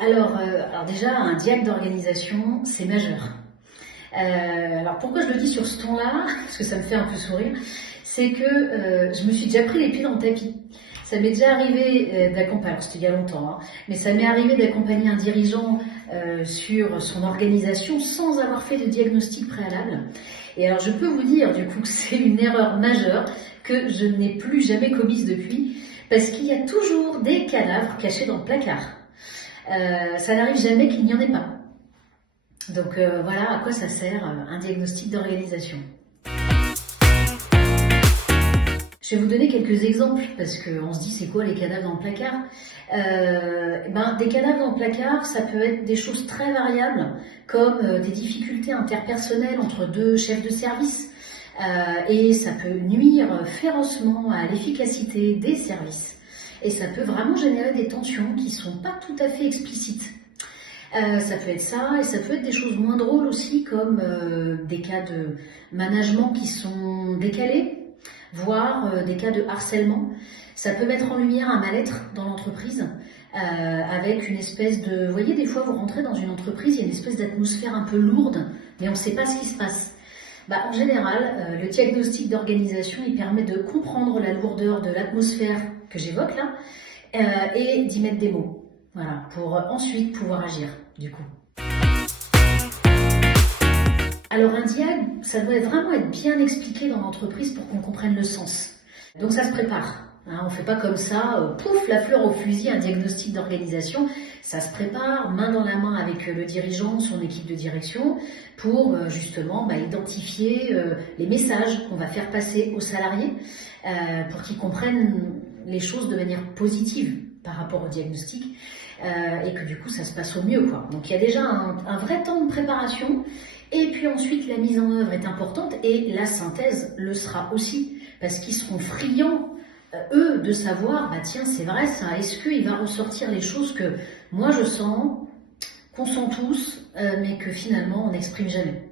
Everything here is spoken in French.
Alors déjà, un diag d'organisation, c'est majeur. Alors pourquoi je le dis sur ce ton-là, parce que ça me fait un peu sourire, c'est que je me suis déjà pris les pieds dans le tapis. Ça m'est déjà arrivé d'accompagner, alors c'était il y a longtemps, hein, mais ça m'est arrivé d'accompagner un dirigeant sur son organisation sans avoir fait de diagnostic préalable. Et alors je peux vous dire du coup que c'est une erreur majeure que je n'ai plus jamais commise depuis, parce qu'il y a toujours des cadavres cachés dans le placard. Ça n'arrive jamais qu'il n'y en ait pas. Donc voilà à quoi ça sert un diagnostic d'organisation. Je vais vous donner quelques exemples parce qu'on se dit c'est quoi les cadavres dans le placard. Des cadavres dans le placard, ça peut être des choses très variables comme des difficultés interpersonnelles entre deux chefs de service et ça peut nuire férocement à l'efficacité des services et ça peut vraiment générer des tensions qui ne sont pas tout à fait explicites. Ça peut être ça, et ça peut être des choses moins drôles aussi, comme des cas de management qui sont décalés, voire des cas de harcèlement. Ça peut mettre en lumière un mal-être dans l'entreprise, avec une espèce de... Vous voyez, des fois, vous rentrez dans une entreprise, il y a une espèce d'atmosphère un peu lourde, mais on ne sait pas ce qui se passe. En général, le diagnostic d'organisation, il permet de comprendre la lourdeur de l'atmosphère que j'évoque là, et d'y mettre des mots. Voilà, pour ensuite pouvoir agir, du coup. Alors un diag, ça doit vraiment être bien expliqué dans l'entreprise pour qu'on comprenne le sens. Donc ça se prépare. On ne fait pas comme ça, pouf, la fleur au fusil, un diagnostic d'organisation. Ça se prépare main dans la main avec le dirigeant, son équipe de direction, pour justement identifier les messages qu'on va faire passer aux salariés pour qu'ils comprennent les choses de manière positive par rapport au diagnostic et que du coup ça se passe au mieux, quoi. Donc il y a déjà un vrai temps de préparation et puis ensuite la mise en œuvre est importante et la synthèse le sera aussi parce qu'ils seront friands eux de savoir tiens c'est vrai ça, est-ce qu'il va ressortir les choses que moi je sens, qu'on sent tous mais que finalement on n'exprime jamais.